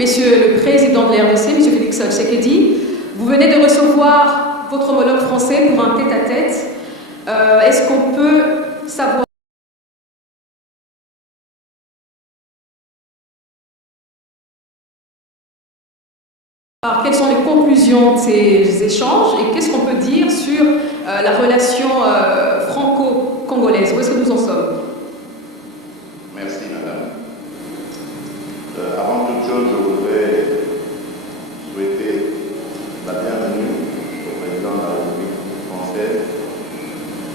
Messieurs le Président de la RDC, Monsieur Félix Tshisekedi, vous venez de recevoir votre homologue français pour un tête-à-tête. Est-ce qu'on peut savoir quelles sont les conclusions de ces échanges et qu'est-ce qu'on peut dire sur la relation franco-congolaise? Où est-ce que nous en sommes? Merci, madame. Avant toute chose, je voudrais souhaiter la bienvenue au président de la République française,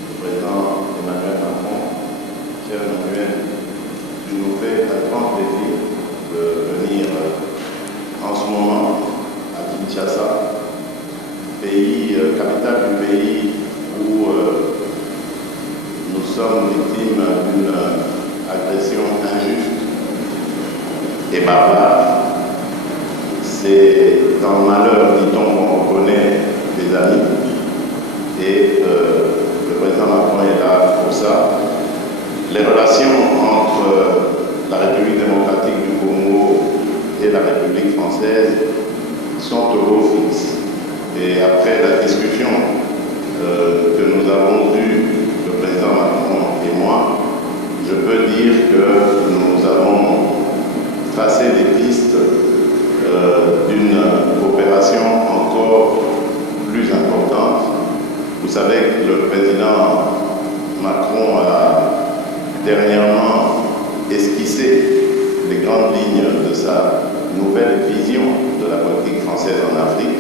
au président Emmanuel Macron. Cher Emmanuel, il nous fait un grand plaisir de venir en ce moment à Kinshasa, capitale du pays où nous sommes victimes d'une agression injuste et barbare. C'est dans le malheur, dit-on, qu'on reconnaît des amis. Et le président Macron est là pour ça. Les relations entre la République démocratique du Congo et la République française sont au beau fixe. Et après la discussion que nous avons eue, le président Macron et moi, je peux dire que nous avons tracé des pistes d'une coopération encore plus importante. Vous savez que le président Macron a dernièrement esquissé les grandes lignes de sa nouvelle vision de la politique française en Afrique.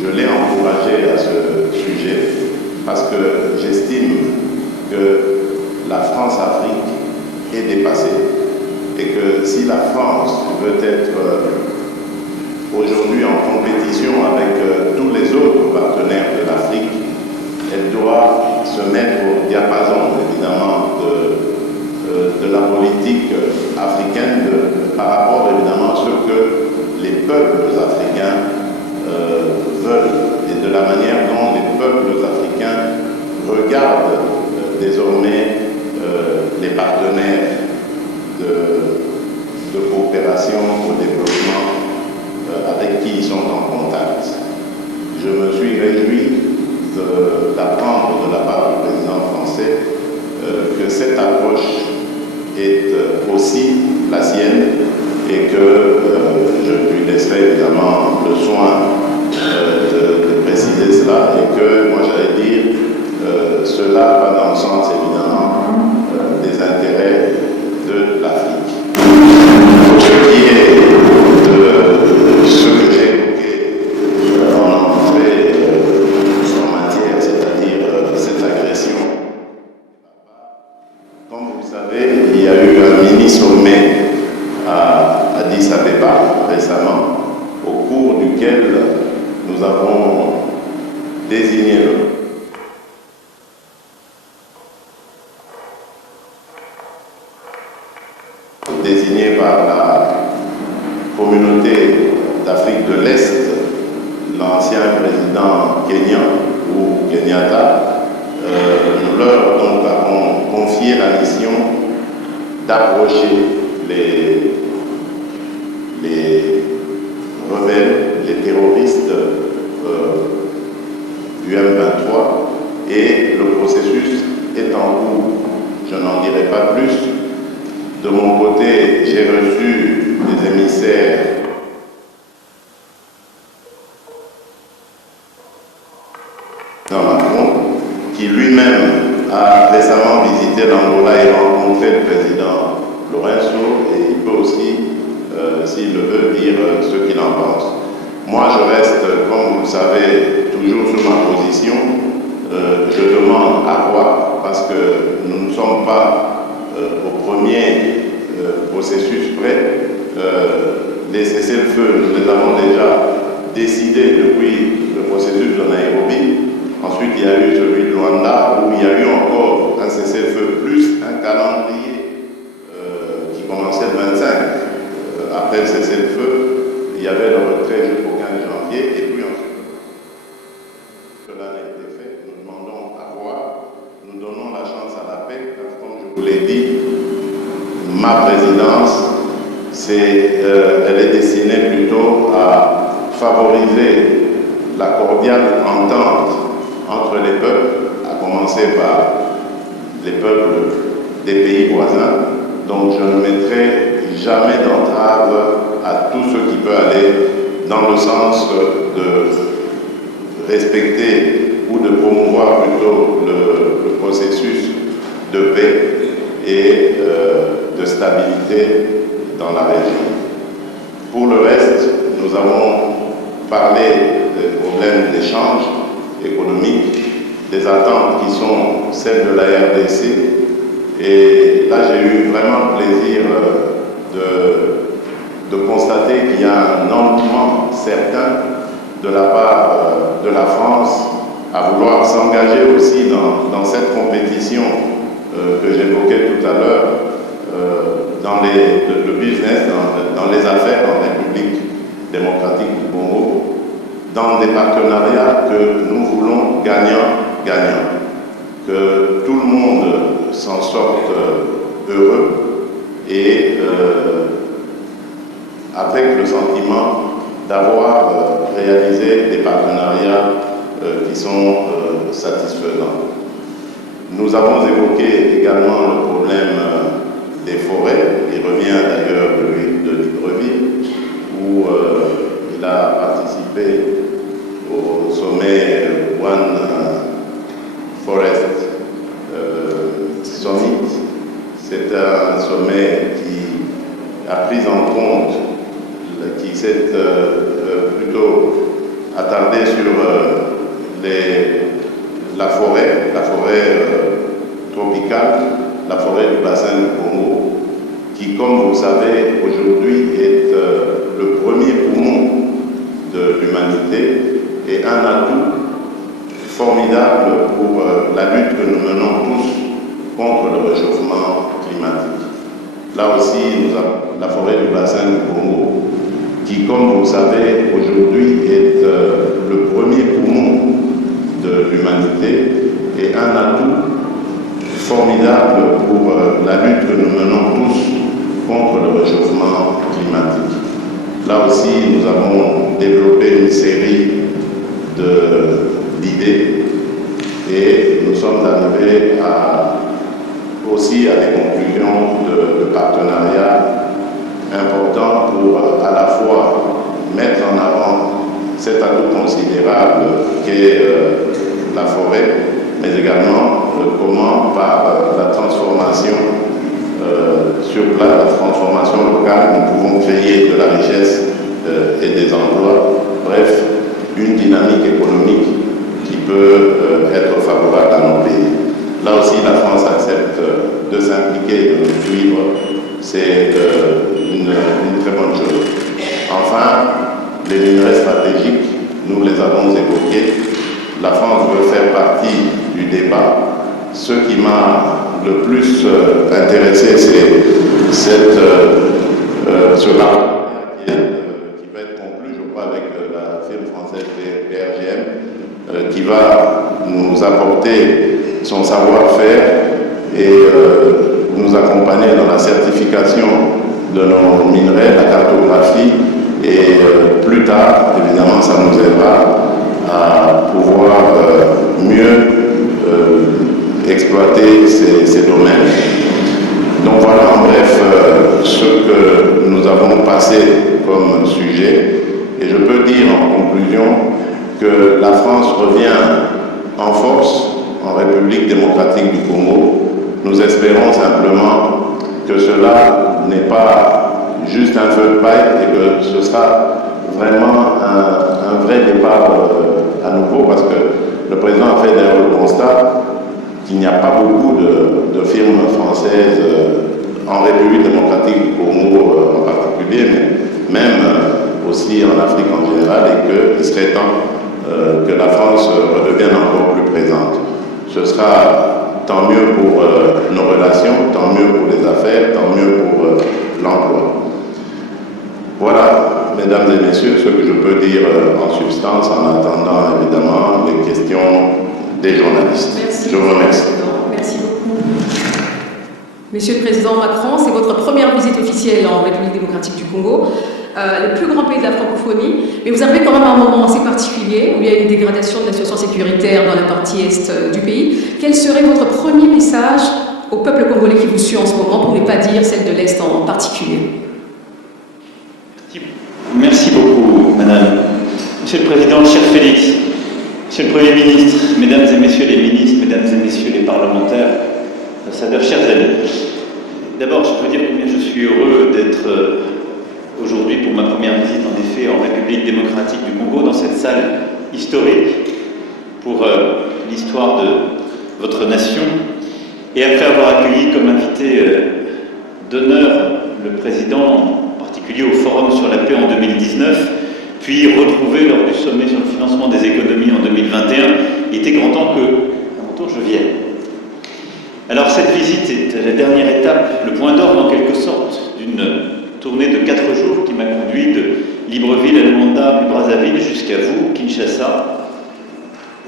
Je l'ai encouragé à ce sujet parce que j'estime que la France-Afrique est dépassée et que si la France veut être aujourd'hui en compétition avec tous les autres partenaires de l'Afrique, elle doit se mettre au diapason évidemment de la politique africaine par rapport évidemment à ce que les peuples africains veulent et de la manière dont les peuples africains regardent désormais les partenaires de coopération au développement avec qui ils sont en contact. Je me suis réjoui d'apprendre de la part du président français que cette approche est aussi la sienne et que je lui laisserai évidemment le soin de préciser cela et que moi j'allais dire cela va dans le sens évidemment des intérêts de l'Afrique. Pour ce qui est de ce que j'ai évoqué en entrée en matière, c'est-à-dire cette agression, comme vous le savez, il y a eu un mini-sommet à Addis Abeba récemment, au cours duquel nous avons désigné par la communauté d'Afrique de l'Est, l'ancien président kenyan ou Kenyatta, nous leur donc avons confié la mission d'approcher les rebelles, les terroristes du M23 et le processus est en cours. Je n'en dirai pas plus. De mon côté, j'ai reçu des émissaires Macron, qui lui-même a récemment visité l'Angola et rencontré le président Lourenço, et il peut aussi, s'il le veut, dire ce qu'il en pense. Moi, je reste, comme vous le savez, toujours sur ma position. Je demande à voir, parce que nous ne sommes pas au premier processus prêt. Les cessez-le-feu, nous les avons déjà décidés depuis le processus de Nairobi. Ensuite, il y a eu celui de Luanda, où il y a eu encore un cessez-le-feu plus un calendrier qui commençait le 25. Après le cessez-le-feu, il y avait le retrait jusqu'au 15 janvier, et puis ensuite, cela n'a été fait. Nous demandons à voir. Nous donnons la chance à la paix, car comme je vous l'ai dit, ma présidence, c'est elle est destinée plutôt à favoriser la cordiale entente entre les peuples, à commencer par les peuples des pays voisins. Donc je ne mettrai jamais d'entrave à tout ce qui peut aller dans le sens de respecter ou de promouvoir plutôt le processus de paix et de stabilité dans la région. Pour le reste, nous avons parlé des problèmes d'échange économique, des attentes qui sont celles de la RDC. Et là, j'ai eu vraiment le plaisir de constater qu'il y a un engouement certain de la part de la France à vouloir s'engager aussi dans cette compétition que j'évoquais tout à l'heure, dans le business, dans les affaires en République démocratique du Congo, dans des partenariats que nous voulons gagnants-gagnants, que tout le monde s'en sorte heureux et avec le sentiment d'avoir réalisé des partenariats qui sont satisfaisants. Nous avons évoqué également le problème des forêts, il revient d'ailleurs de Libreville, où il a participé au sommet One Forest Summit. C'est un sommet qui a pris en compte, qui s'est plutôt attardé sur la forêt tropicale, la forêt du bassin du Congo, qui, comme vous savez, aujourd'hui est le premier poumon de l'humanité et un atout formidable pour la lutte que nous menons tous contre le réchauffement climatique. Là aussi, nous avons la forêt du bassin du Congo, qui, comme vous le savez, aujourd'hui est le premier poumon de l'humanité et un atout formidable pour la lutte que nous menons tous contre le réchauffement climatique. Là aussi, nous avons développé une série d'idées et nous sommes arrivés aussi à des conclusions de partenariat importants pour à la fois mettre en avant cet atout considérable qu'est la forêt, mais également comment par la transformation sur place, la transformation locale, nous pouvons créer de la richesse et des emplois, bref, une dynamique économique qui peut être favorable à nos pays. Là aussi, la France accepte de s'impliquer, de nous suivre, c'est une très bonne chose. Enfin, les minerais stratégiques, nous les avons évoqués. La France veut faire partie du débat. Ce qui m'a le plus intéressé, c'est ce partenariat qui va être conclu, je crois, avec la firme française PRGM, qui va nous apporter son savoir-faire et nous accompagner dans la certification de nos minerais, la cartographie, et plus tard, évidemment, ça nous aidera à pouvoir mieux exploiter ces domaines. Donc voilà en bref ce que nous avons passé comme sujet, et je peux dire en conclusion que la France revient en force en République démocratique du Congo. Nous espérons simplement que cela n'est pas juste un feu de paille et que ce sera vraiment un vrai départ à nouveau, parce que le président a fait d'ailleurs le constat qu'il n'y a pas beaucoup de firmes françaises en République démocratique du Congo en particulier, mais même aussi en Afrique en général, et qu'il serait temps que la France redevienne encore plus présente. Ce sera tant mieux pour nos relations, tant mieux pour les affaires, tant mieux pour l'emploi. Voilà, mesdames et messieurs, ce que je peux dire en substance, en attendant évidemment les questions des journalistes. Merci. Je vous remercie. Merci beaucoup. Monsieur le Président Macron, c'est votre première visite officielle en République démocratique du Congo, le plus grand pays de la francophonie, mais vous arrivez quand même à un moment assez particulier où il y a une dégradation de la situation sécuritaire dans la partie est du pays. Quel serait votre premier message au peuple congolais qui vous suit en ce moment, pour ne pas dire celle de l'Est en particulier? Merci beaucoup, Madame. Monsieur le Président, cher Félix, Monsieur le Premier ministre, Mesdames et Messieurs les ministres, Mesdames et Messieurs les parlementaires, ambassadeurs, chers amis. D'abord, je veux dire combien je suis heureux d'être aujourd'hui pour ma première visite, en effet, en République démocratique du Congo, dans cette salle historique pour l'histoire de votre nation. Et après avoir accueilli comme invité d'honneur le président, en particulier au Forum sur la paix en 2019, puis retrouvé lors du sommet sur le financement des économies en 2021, il était grand temps que, à mon tour, je vienne. Alors cette visite est la dernière étape, le point d'orgue en quelque sorte, d'une tournée de 4 jours qui m'a conduit de Libreville à Luanda, puis Brazzaville, jusqu'à vous, Kinshasa.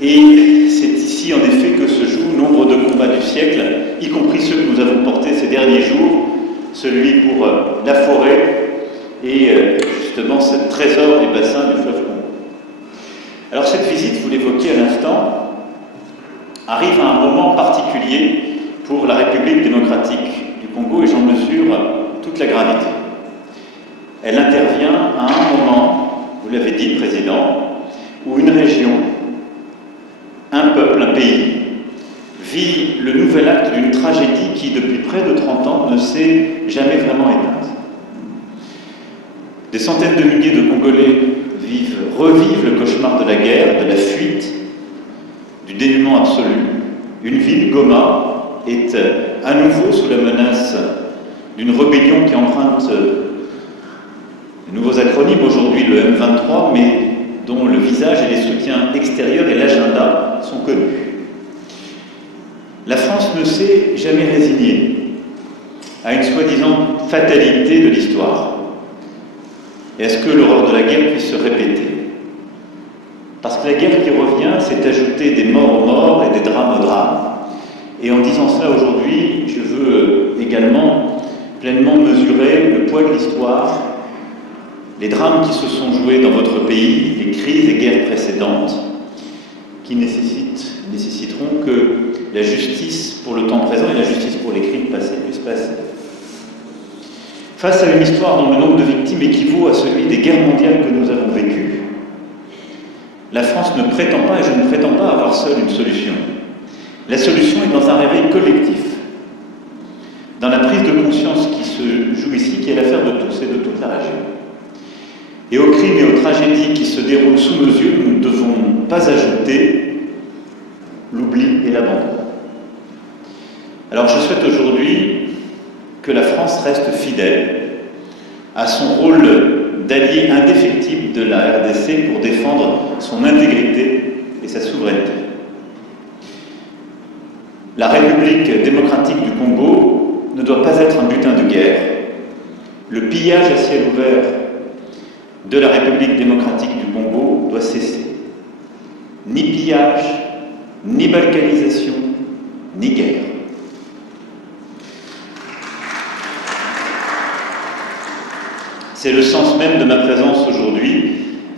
Et c'est ici, en effet, que se jouent nombre de combats du siècle, y compris ceux que nous avons portés ces derniers jours, celui pour la forêt et justement ce trésor des bassins du fleuve Congo. Alors cette visite, vous l'évoquiez à l'instant, arrive à un moment particulier pour la République démocratique du Congo et j'en mesure toute la gravité. Elle intervient à un moment, vous l'avez dit, Président, où une région, un peuple, un pays, vit le nouvel acte d'une tragédie qui, depuis près de 30 ans, ne s'est jamais vraiment éteinte. Des centaines de milliers de Congolais revivent le cauchemar de la guerre, de la fuite, du dénuement absolu. Une ville, Goma, est à nouveau sous la menace d'une rébellion qui emprunte de nouveaux acronymes, aujourd'hui le M23, mais dont le visage et les soutiens extérieurs et l'agenda sont connus. La France ne s'est jamais résignée à une soi-disant fatalité de l'histoire et à ce que l'horreur de la guerre puisse se répéter. Parce que la guerre qui revient, c'est ajouter des morts aux morts et des drames aux drames. Et en disant cela aujourd'hui, je veux également pleinement mesurer le poids de l'histoire, les drames qui se sont joués dans votre pays, les crises et guerres précédentes, qui nécessiteront que la justice pour le temps présent et la justice pour les crimes passés puissent passer. Face à une histoire dont le nombre de victimes équivaut à celui des guerres mondiales que nous avons vécues, la France ne prétend pas, et je ne prétends pas avoir seule une solution. La solution est dans un réveil collectif, dans la prise de conscience qui se joue ici, qui est l'affaire de tous et de toute la région. Et aux crimes et aux tragédies qui se déroulent sous nos yeux, nous ne devons pas ajouter l'oubli et l'abandon. Alors je souhaite aujourd'hui que la France reste fidèle à son rôle d'allié indéfectible de la RDC pour défendre son intégrité et sa souveraineté. La République démocratique du Congo ne doit pas être un butin de guerre. Le pillage à ciel ouvert de la République démocratique du Congo doit cesser. Ni pillage, ni balkanisation, ni guerre. C'est le sens même de ma présence aujourd'hui,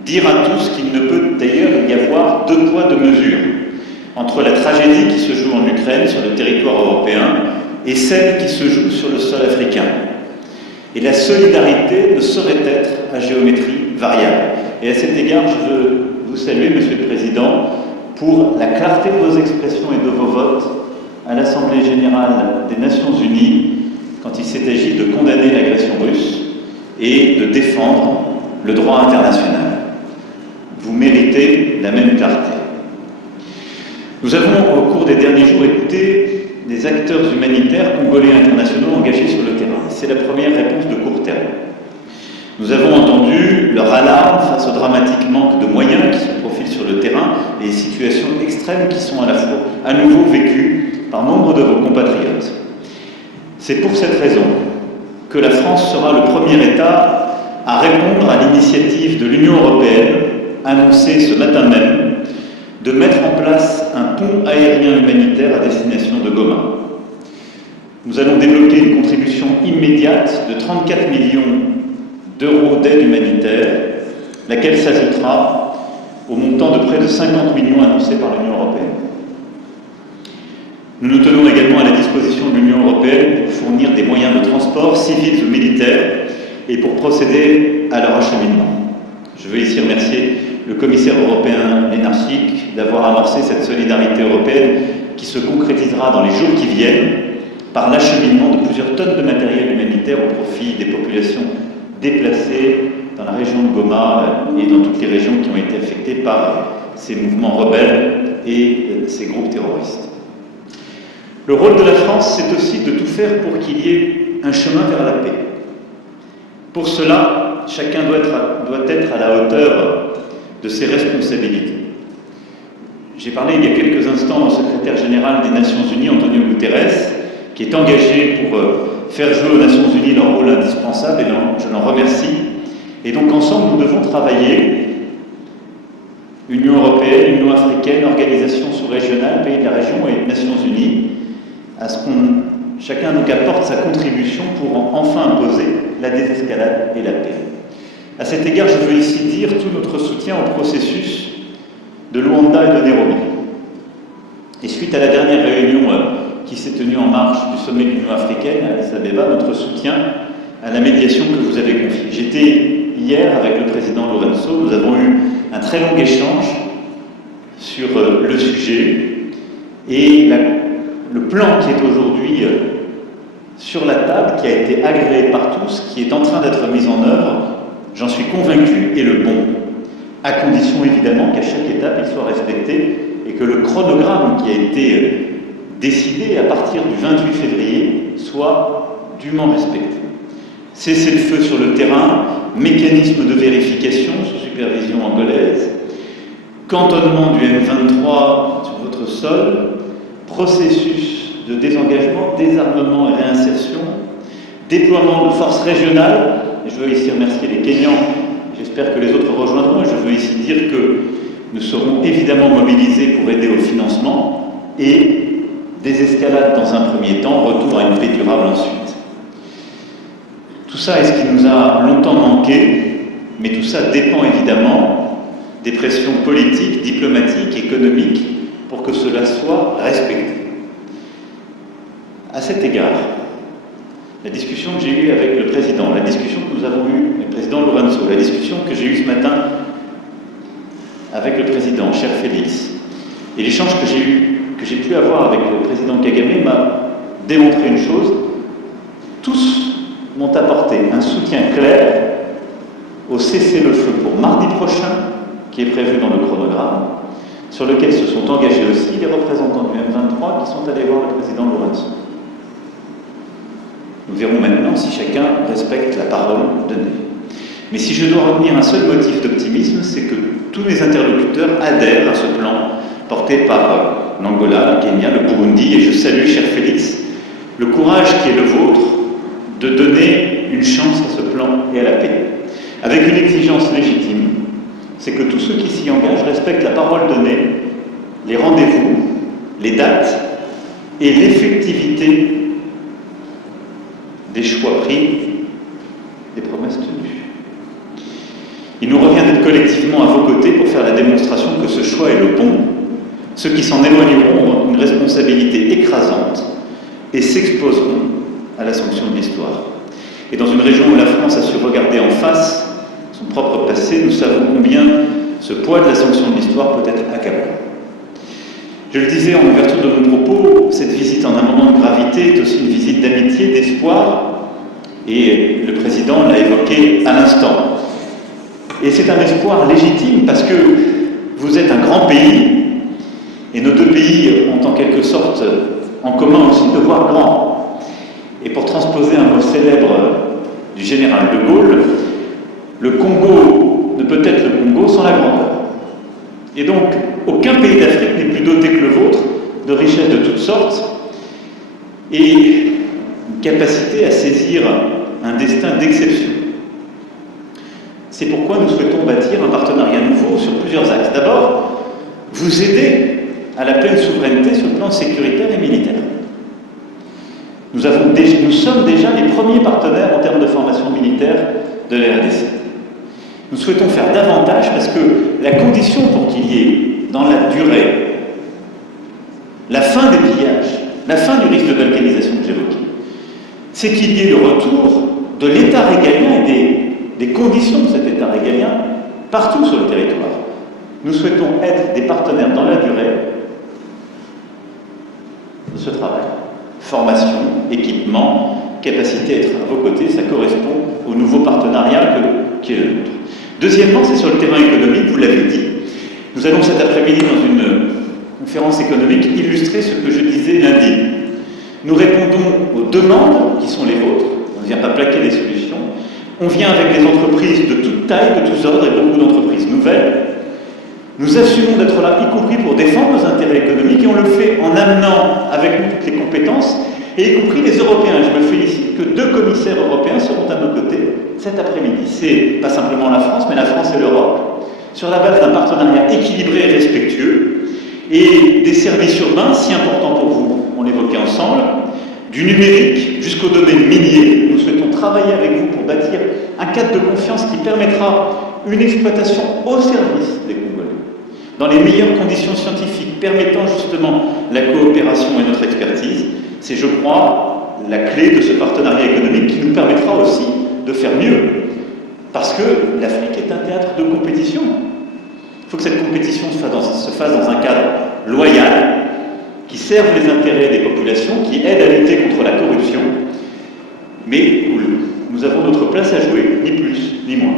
dire à tous qu'il ne peut d'ailleurs y avoir deux poids, deux mesures entre la tragédie qui se joue en Ukraine, sur le territoire européen, et celle qui se joue sur le sol africain. Et la solidarité ne saurait être à géométrie variable. Et à cet égard, je veux vous saluer, Monsieur le Président, pour la clarté de vos expressions et de vos votes à l'Assemblée générale des Nations Unies quand il s'est agi de condamner l'agression russe et de défendre le droit international. Vous méritez la même clarté. Nous avons, au cours des derniers jours, écouté des acteurs humanitaires congolais et internationaux engagés sur le terrain. C'est la première réponse de court terme. Nous avons entendu leur alarme face au dramatique manque de moyens qui se profilent sur le terrain et les situations extrêmes qui sont à la fois à nouveau vécues par nombre de vos compatriotes. C'est pour cette raison que la France sera le premier État à répondre à l'initiative de l'Union européenne, annoncée ce matin même, de mettre en place un pont aérien humanitaire à destination de Goma. Nous allons débloquer une contribution immédiate de 34 millions d'euros d'aide humanitaire, laquelle s'ajoutera au montant de près de 50 millions annoncés par l'Union européenne. Nous nous tenons également à la disposition de l'Union européenne pour fournir des moyens de transport, civils ou militaires, et pour procéder à leur acheminement. Je veux ici remercier le commissaire européen Lénard Chic d'avoir amorcé cette solidarité européenne qui se concrétisera dans les jours qui viennent par l'acheminement de plusieurs tonnes de matériel humanitaire au profit des populations déplacées dans la région de Goma et dans toutes les régions qui ont été affectées par ces mouvements rebelles et ces groupes terroristes. Le rôle de la France, c'est aussi de tout faire pour qu'il y ait un chemin vers la paix. Pour cela, chacun doit être à la hauteur de ses responsabilités. J'ai parlé il y a quelques instants au secrétaire général des Nations Unies, Antonio Guterres, qui est engagé pour faire jouer aux Nations Unies leur rôle indispensable, et je l'en remercie. Et donc ensemble, nous devons travailler, Union européenne, Union africaine, organisations sous-régionales, pays de la région et Nations Unies, à ce qu'on chacun donc apporte sa contribution pour enfin imposer la désescalade et la paix. À cet égard, je veux ici dire tout notre soutien au processus de Luanda et de Nairobi. Et suite à la dernière réunion qui s'est tenue en marge du sommet de l'Union africaine à Addis Abeba, notre soutien à la médiation que vous avez confiée. J'étais hier avec le président Lorenzo, nous avons eu un très long échange sur le sujet et le plan qui est aujourd'hui sur la table, qui a été agréé par tous, qui est en train d'être mis en œuvre, j'en suis convaincu, est le bon, à condition évidemment qu'à chaque étape il soit respecté et que le chronogramme qui a été décidé à partir du 28 février soit dûment respecté. Cessez-le-feu sur le terrain, mécanisme de vérification sous supervision angolaise, cantonnement du M23 sur votre sol, processus de désengagement, désarmement et réinsertion, déploiement de forces régionales, et je veux ici remercier les Kenyans, j'espère que les autres rejoindront, et je veux ici dire que nous serons évidemment mobilisés pour aider au financement, et désescalade dans un premier temps, retour à une paix durable ensuite. Tout ça est ce qui nous a longtemps manqué, mais tout ça dépend évidemment des pressions politiques, diplomatiques, économiques, pour que cela soit respecté. À cet égard, la discussion que j'ai eue avec le président, la discussion que nous avons eue avec le président Lorenzo, la discussion que j'ai eue ce matin avec le président, cher Félix, et l'échange que j'ai pu avoir avec le président Kagame m'a démontré une chose. Tous m'ont apporté un soutien clair au cessez-le-feu pour mardi prochain, qui est prévu dans le chronogramme, sur lequel se sont engagés aussi les représentants du M23 qui sont allés voir le président Lorenzo. Nous verrons maintenant si chacun respecte la parole donnée. Mais si je dois retenir un seul motif d'optimisme, c'est que tous mes interlocuteurs adhèrent à ce plan porté par l'Angola, le Kenya, le Burundi, et je salue, cher Félix, le courage qui est le vôtre de donner une chance à ce plan et à la paix. Avec une exigence légitime, c'est que tous ceux qui s'y engagent respectent la parole donnée, les rendez-vous, les dates et l'effectivité des choix pris, des promesses tenues. Il nous revient d'être collectivement à vos côtés pour faire la démonstration que ce choix est le bon. Ceux qui s'en éloigneront auront une responsabilité écrasante et s'exposeront à la sanction de l'histoire. Et dans une région où la France a su regarder en face son propre passé, nous savons combien ce poids de la sanction de l'histoire peut être accablant. Je le disais en ouverture de mon propos, cette visite en un moment de gravité est aussi une visite d'amitié, d'espoir, et le président l'a évoqué à l'instant. Et c'est un espoir légitime parce que vous êtes un grand pays, et nos deux pays ont en quelque sorte en commun aussi de voir grand. Et pour transposer un mot célèbre du général de Gaulle, le Congo ne peut être le Congo sans la grandeur. Et donc, aucun pays d'Afrique n'est plus doté que le vôtre de richesses de toutes sortes et une capacité à saisir un destin d'exception. C'est pourquoi nous souhaitons bâtir un partenariat nouveau sur plusieurs axes. D'abord, vous aider à la pleine souveraineté sur le plan sécuritaire et militaire. Nous sommes déjà les premiers partenaires en termes de formation militaire de la RDC. Nous souhaitons faire davantage parce que la condition pour qu'il y ait, dans la durée, la fin des pillages, la fin du risque de balkanisation que j'évoquais, c'est qu'il y ait le retour de l'État régalien et des conditions de cet État régalien partout sur le territoire. Nous souhaitons être des partenaires dans la durée de ce travail. Formation, équipement, capacité à être à vos côtés, ça correspond au nouveau partenariat qui est le nôtre. Deuxièmement, c'est sur le terrain économique, vous l'avez dit. Nous allons cet après-midi dans une conférence économique illustrer ce que je disais lundi. Nous répondons aux demandes qui sont les vôtres. On ne vient pas plaquer des solutions. On vient avec des entreprises de toute taille, de tous ordres et beaucoup d'entreprises nouvelles. Nous assumons d'être là, y compris pour défendre nos intérêts économiques, et on le fait en amenant avec nous toutes les compétences, et y compris les Européens. Je me félicite que 2 commissaires européens seront à nos côtés cet après-midi. C'est pas simplement la France, mais la France et l'Europe, sur la base d'un partenariat équilibré et respectueux, et des services urbains si importants pour vous, on l'évoquait ensemble, du numérique jusqu'au domaine minier. Nous souhaitons travailler avec vous pour bâtir un cadre de confiance qui permettra une exploitation au service des Congolais, dans les meilleures conditions scientifiques, permettant justement la coopération et notre expertise. C'est, je crois, la clé de ce partenariat économique qui nous permettra aussi de faire mieux. Parce que l'Afrique est un théâtre de compétition. Il faut que cette compétition se fasse dans un cadre loyal, qui serve les intérêts des populations, qui aide à lutter contre la corruption, mais où nous avons notre place à jouer, ni plus, ni moins.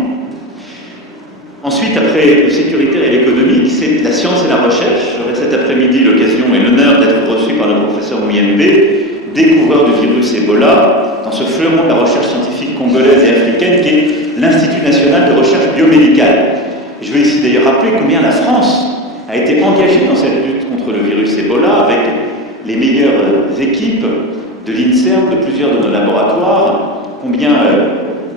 Ensuite, après le sécuritaire et l'économique, c'est la science et la recherche. J'aurai cet après-midi l'occasion et l'honneur d'être reçu par le professeur Mouyembe, découvreur du virus Ebola, dans ce fleuron de la recherche scientifique congolaise et africaine qui est l'Institut national de recherche biomédicale. Je veux ici d'ailleurs rappeler combien la France a été engagée dans cette lutte contre le virus Ebola avec les meilleures équipes de l'INSERM, de plusieurs de nos laboratoires, combien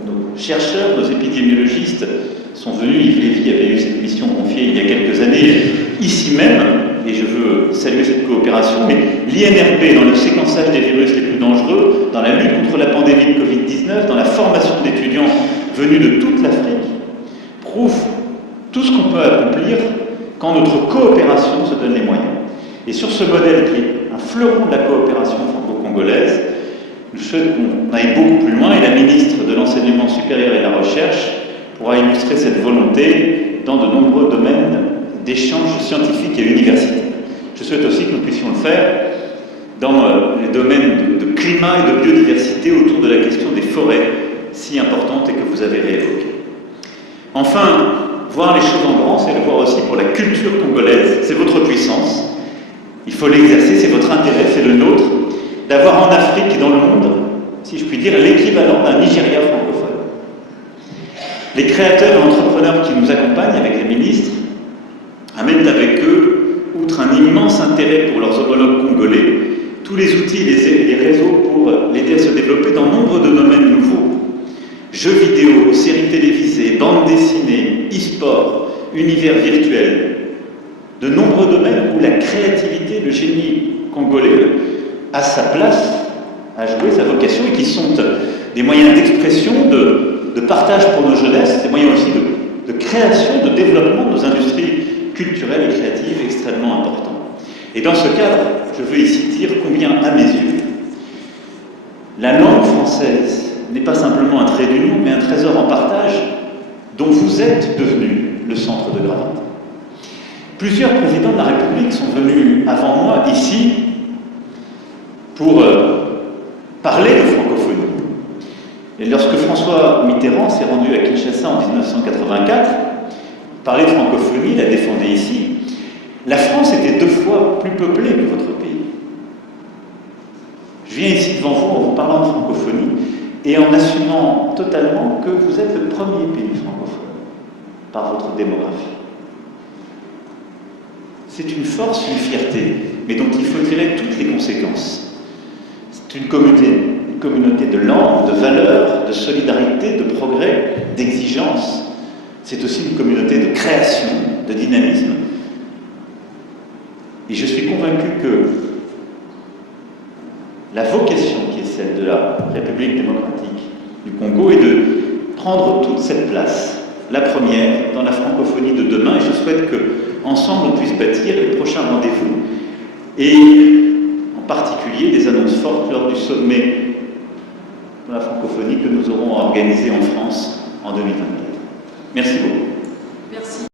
nos chercheurs, nos épidémiologistes sont venus. Yves Lévy avait eu cette mission confiée il y a quelques années, ici même, et je veux saluer cette coopération, mais l'INRP dans le séquençage des virus les plus dangereux, dans la lutte contre la pandémie de Covid-19, dans la formation d'étudiants venus de toute l'Afrique, prouve tout ce qu'on peut accomplir quand notre coopération se donne les moyens. Et sur ce modèle qui est un fleuron de la coopération franco-congolaise, je souhaite qu'on aille beaucoup plus loin, et la ministre de l'Enseignement supérieur et de la Recherche pourra illustrer cette volonté dans de nombreux domaines d'échanges scientifiques et universitaires. Je souhaite aussi que nous puissions le faire dans les domaines de climat et de biodiversité autour de la question des forêts, si importante et que vous avez réévoquée. Enfin, voir les choses en grand, c'est le voir aussi pour la culture congolaise. C'est votre puissance. Il faut l'exercer, c'est votre intérêt, c'est le nôtre, d'avoir en Afrique et dans le monde, si je puis dire, l'équivalent d'un Nigeria francophone. Les créateurs et entrepreneurs qui nous accompagnent avec les ministres amènent avec eux, outre un immense intérêt pour leurs homologues congolais, tous les outils et les réseaux pour l'aider à se développer dans nombre de domaines nouveaux. Jeux vidéo, séries télévisées, bandes dessinées, e-sport, univers virtuel. De nombreux domaines où la créativité, le génie congolais a sa place à jouer, sa vocation, et qui sont des moyens d'expression, de partage pour nos jeunesses, des moyens aussi de création, de développement de nos industries culturelles et créatives extrêmement importants. Et dans ce cadre, je veux ici dire combien, à mes yeux, la langue française n'est pas simplement un trait d'union, mais un trésor en partage dont vous êtes devenu le centre de gravité. Plusieurs présidents de la République sont venus avant moi ici pour parler de francophonie. Et lorsque François Mitterrand s'est rendu à Kinshasa en 1984, parler de francophonie, la défendait ici, la France était 2 fois plus peuplée que votre pays. Je viens ici devant vous en vous parlant de francophonie et en assumant totalement que vous êtes le premier pays francophone par votre démographie. C'est une force, une fierté, mais dont il faut tirer toutes les conséquences. C'est une communauté de langues, de valeurs, de solidarité, de progrès, d'exigence. C'est aussi une communauté de création, de dynamisme. Et je suis convaincu que la vocation qui est celle de la République démocratique du Congo, et de prendre toute cette place, la première dans la francophonie de demain. Et je souhaite qu'ensemble on puisse bâtir les prochains rendez-vous, et en particulier des annonces fortes lors du sommet de la francophonie que nous aurons organisé en France en 2024. Merci beaucoup. Merci.